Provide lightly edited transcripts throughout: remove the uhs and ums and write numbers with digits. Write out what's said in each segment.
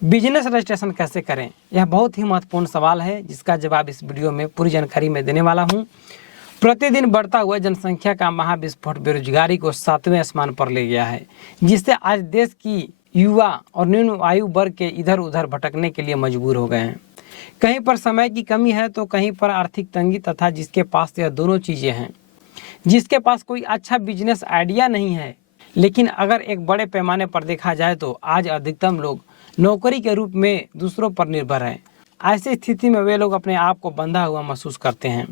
Business registration कैसे करें, यह बहुत ही महत्वपूर्ण सवाल है जिसका जवाब इस वीडियो में पूरी जानकारी में देने वाला हूं। प्रतिदिन बढ़ता हुआ जनसंख्या का महाविस्फोट बेरोजगारी को 7वें आसमान पर ले गया है, जिससे आज देश की युवा और निम्न आयु वर्ग के इधर उधर भटकने के लिए मजबूर हो गए हैं। कहीं पर समय की कमी है तो कहीं पर आर्थिक तंगी तथा जिसके पास यह दोनों चीज़ें हैं, जिसके पास कोई अच्छा बिजनेस आइडिया नहीं है। लेकिन अगर एक बड़े पैमाने पर देखा जाए तो आज अधिकतम लोग नौकरी के रूप में दूसरों पर निर्भर हैं। ऐसी स्थिति में वे लोग अपने आप को बंधा हुआ महसूस करते हैं।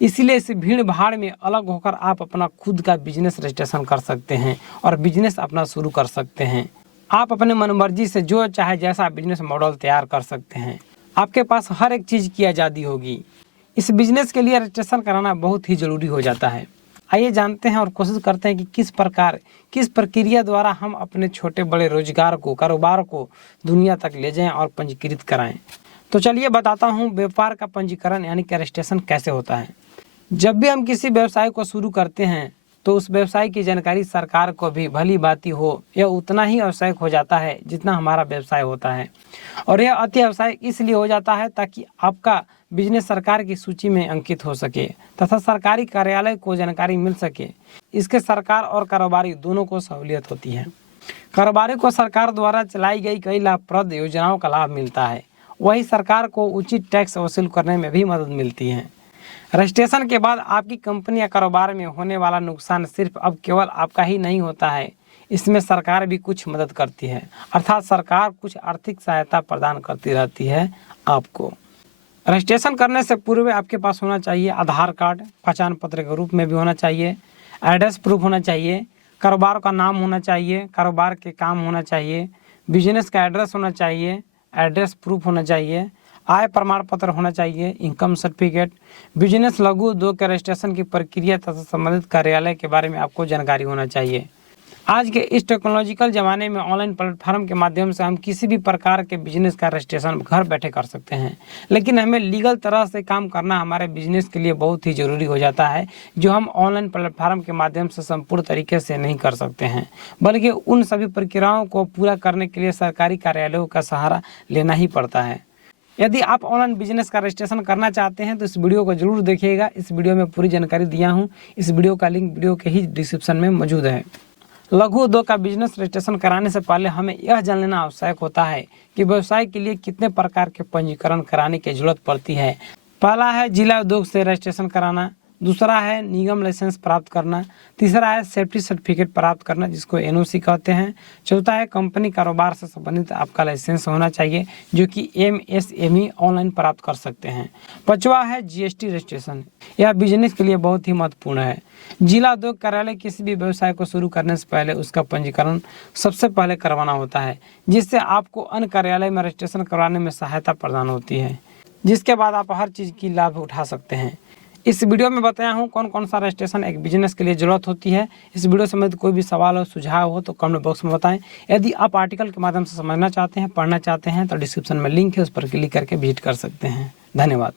इसलिए इस भीड़ भाड़ में अलग होकर आप अपना खुद का बिजनेस रजिस्ट्रेशन कर सकते हैं और बिजनेस अपना शुरू कर सकते हैं। आप अपने मनमर्जी से जो चाहे जैसा बिजनेस मॉडल तैयार कर सकते हैं। आपके पास हर एक चीज़ की आज़ादी होगी। इस बिजनेस के लिए रजिस्ट्रेशन कराना बहुत ही ज़रूरी हो जाता है। आइए जानते हैं और कोशिश करते हैं कि किस प्रक्रिया द्वारा हम अपने छोटे बड़े रोजगार को, कारोबार को दुनिया तक ले जाएं और पंजीकृत कराएं। तो चलिए बताता हूं व्यापार का पंजीकरण यानी कि रजिस्ट्रेशन कैसे होता है। जब भी हम किसी व्यवसाय को शुरू करते हैं तो उस व्यवसाय की जानकारी सरकार को भी भली भांति हो, यह उतना ही आवश्यक हो जाता है जितना हमारा व्यवसाय होता है। और यह अति आवश्यक इसलिए हो जाता है ताकि आपका बिजनेस सरकार की सूची में अंकित हो सके तथा सरकारी कार्यालय को जानकारी मिल सके। इसके सरकार और कारोबारी दोनों को सहूलियत होती है। कारोबारी को सरकार द्वारा चलाई गई कई लाभप्रद योजनाओं का लाभ मिलता है, वही सरकार को उचित टैक्स वसूल करने में भी मदद मिलती है। रजिस्ट्रेशन के बाद आपकी कंपनी या कारोबार में होने वाला नुकसान सिर्फ अब केवल आपका ही नहीं होता है, इसमें सरकार भी कुछ मदद करती है, अर्थात सरकार कुछ आर्थिक सहायता प्रदान करती रहती है आपको। रजिस्ट्रेशन करने से पूर्व आपके पास होना चाहिए आधार कार्ड, पहचान पत्र के रूप में भी होना चाहिए, एड्रेस प्रूफ होना चाहिए, कारोबार का नाम होना चाहिए, कारोबार के काम होना चाहिए, बिजनेस का एड्रेस होना चाहिए, एड्रेस प्रूफ होना चाहिए, आय प्रमाण पत्र होना चाहिए, इनकम सर्टिफिकेट, बिजनेस लघु उद्योग के रजिस्ट्रेशन की प्रक्रिया तथा संबंधित कार्यालय के बारे में आपको जानकारी होना चाहिए। आज के इस टेक्नोलॉजिकल ज़माने में ऑनलाइन प्लेटफॉर्म के माध्यम से हम किसी भी प्रकार के बिजनेस का रजिस्ट्रेशन घर बैठे कर सकते हैं, लेकिन हमें लीगल तरह से काम करना हमारे बिजनेस के लिए बहुत ही ज़रूरी हो जाता है, जो हम ऑनलाइन प्लेटफॉर्म के माध्यम से संपूर्ण तरीके से नहीं कर सकते हैं, बल्कि उन सभी प्रक्रियाओं को पूरा करने के लिए सरकारी कार्यालयों का सहारा लेना ही पड़ता है। यदि आप ऑनलाइन बिजनेस का रजिस्ट्रेशन करना चाहते हैं तो इस वीडियो को जरूर देखिएगा। इस वीडियो में पूरी जानकारी दिया हूँ। इस वीडियो का लिंक वीडियो के ही डिस्क्रिप्शन में मौजूद है। लघु उद्योग का बिजनेस रजिस्ट्रेशन कराने से पहले हमें यह जान लेना आवश्यक होता है कि व्यवसाय के लिए कितने प्रकार के पंजीकरण कराने की जरूरत पड़ती है। पहला है जिला उद्योग से रजिस्ट्रेशन कराना, दूसरा है निगम लाइसेंस प्राप्त करना, तीसरा है सेफ्टी सर्टिफिकेट प्राप्त करना जिसको एनओसी कहते हैं, चौथा है कंपनी कारोबार से संबंधित आपका लाइसेंस होना चाहिए जो कि एमएसएमई ऑनलाइन प्राप्त कर सकते हैं, पांचवा है जीएसटी रजिस्ट्रेशन। यह बिजनेस के लिए बहुत ही महत्वपूर्ण है। जिला उद्योग कार्यालय किसी भी व्यवसाय को शुरू करने से पहले उसका पंजीकरण सबसे पहले करवाना होता है, जिससे आपको अन्य कार्यालय में रजिस्ट्रेशन करवाने में सहायता प्रदान होती है, जिसके बाद आप हर चीज़ की लाभ उठा सकते हैं। इस वीडियो में बताया हूँ कौन कौन सा रजिस्ट्रेशन एक बिजनेस के लिए जरूरत होती है। इस वीडियो से कोई भी सवाल हो, सुझाव हो तो कमेंट बॉक्स में बताएं। यदि आप आर्टिकल के माध्यम से समझना चाहते हैं, पढ़ना चाहते हैं तो डिस्क्रिप्शन में लिंक है, उस पर क्लिक करके विजिट कर सकते हैं। धन्यवाद।